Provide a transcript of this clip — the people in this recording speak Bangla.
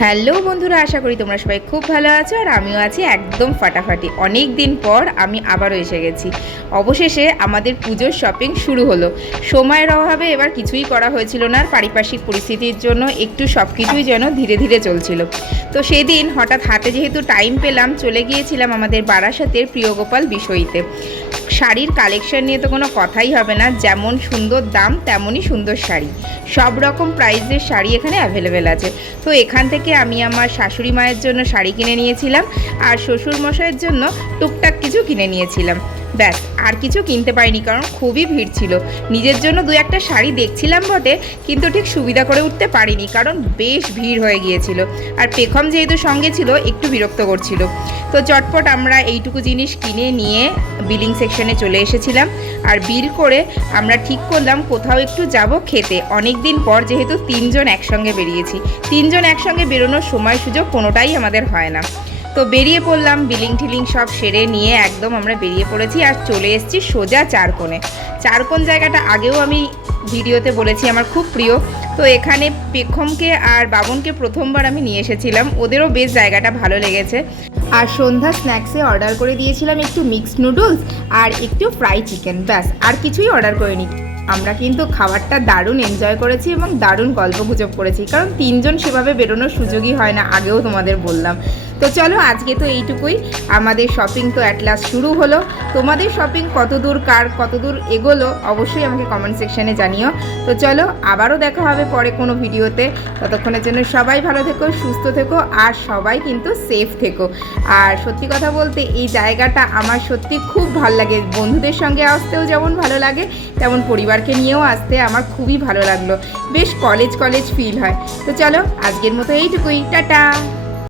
হ্যালো বন্ধুরা, আশা করি তোমরা সবাই খুব ভালো আছো আর আমিও আছি একদম ফাটাফাটি। অনেক দিন পর আমি আবারও এসে গেছি। অবশেষে আমাদের পুজোর শপিং শুরু হলো। সময়ের অভাবে এবার কিছুই করা হয়েছিল না, আর পারিপার্শ্বিক পরিস্থিতির জন্য একটু সব কিছুই যেন ধীরে ধীরে চলছিল। তো সেদিন হঠাৎ হাতে যেহেতু টাইম পেলাম, চলে গিয়েছিলাম আমাদের বারাসাতের প্রিয়গোপাল বিষয়ীতে। শাড়ির কালেকশন নিয়ে তো কোনো কথাই হবে না, যেমন সুন্দর দাম তেমনই সুন্দর শাড়ি, সব রকম প্রাইসের শাড়ি এখানে অ্যাভেলেবেল আছে। তো এখান থেকে আমি আমার শাশুড়ি মায়ের জন্য শাড়ি কিনে নিয়েছিলাম আর শ্বশুর মশাইয়ের জন্য টুকটাক কিছু কিনে নিয়েছিলাম। ব্যাস, আর কিছু কিনতে পারিনি কারণ খুবই ভিড় ছিল। নিজের জন্য দু একটা শাড়ি দেখছিলাম বটে, কিন্তু ঠিক সুবিধা করে উঠতে পারিনি কারণ বেশ ভিড় হয়ে গিয়েছিল। আর পেখম যেহেতু সঙ্গে ছিল একটু বিরক্ত করছিল। তো চটপট আমরা এইটুকু জিনিস কিনে নিয়ে বিলিং সেকশনে চলে এসেছিলাম। আর বিল করে আমরা ঠিক করলাম কোথাও একটু যাব খেতে। অনেক দিন পর যেহেতু তিনজন একসঙ্গে বেরিয়েছি, তিনজন একসঙ্গে বেরোনোর সময় সুযোগ কোনোটাই আমাদের হয় না। তো বেরিয়ে পড়লাম, বিলিং ঠিলিং সব সেরে নিয়ে একদম আমরা বেরিয়ে পড়েছি আর চলে এসেছি সোজা চারকোণে। চারকোণ জায়গাটা আগেও আমি ভিডিওতে বলেছি আমার খুব প্রিয়। তো এখানে পেখমকে আর বাবনকে প্রথমবার আমি নিয়ে এসেছিলাম, ওদেরও বেশ জায়গাটা ভালো লেগেছে। আর সন্ধ্যা স্ন্যাক্সে অর্ডার করে দিয়েছিলাম একটু মিক্সড নুডলস আর একটু ফ্রাই চিকেন, ব্যাস আর কিছুই অর্ডার করিনি। আমরা কিন্তু খাবারটা দারুণ এনজয় করেছি এবং দারুণ গল্পগুজব করেছি, কারণ তিনজন সেভাবে বেরোনোর সুযোগই হয় না, আগেও তোমাদের বললাম। তো চলো, আজকে তো এইটুকুই। আমাদের শপিং তো অ্যাট লাস্ট শুরু হলো। তোমাদের শপিং কতদূর কতদূর এগোলো অবশ্যই আমাকে কমেন্ট সেকশানে জানিও। তো চলো, আবারও দেখা হবে পরে কোনো ভিডিওতে। ততক্ষণের জন্য সবাই ভালো থেকো, সুস্থ থেকো আর সবাই কিন্তু সেফ থেকো। আর সত্যি কথা বলতে এই জায়গাটা আমার সত্যি খুব ভালো লাগে। বন্ধুদের সঙ্গে আসতেও যেমন ভালো লাগে, তেমন পরিবারকে নিয়েও আসতে আমার খুবই ভালো লাগলো। বেশ কলেজ ফিল হয়। তো চলো, আজকের মতো এইটুকুই, টাটা।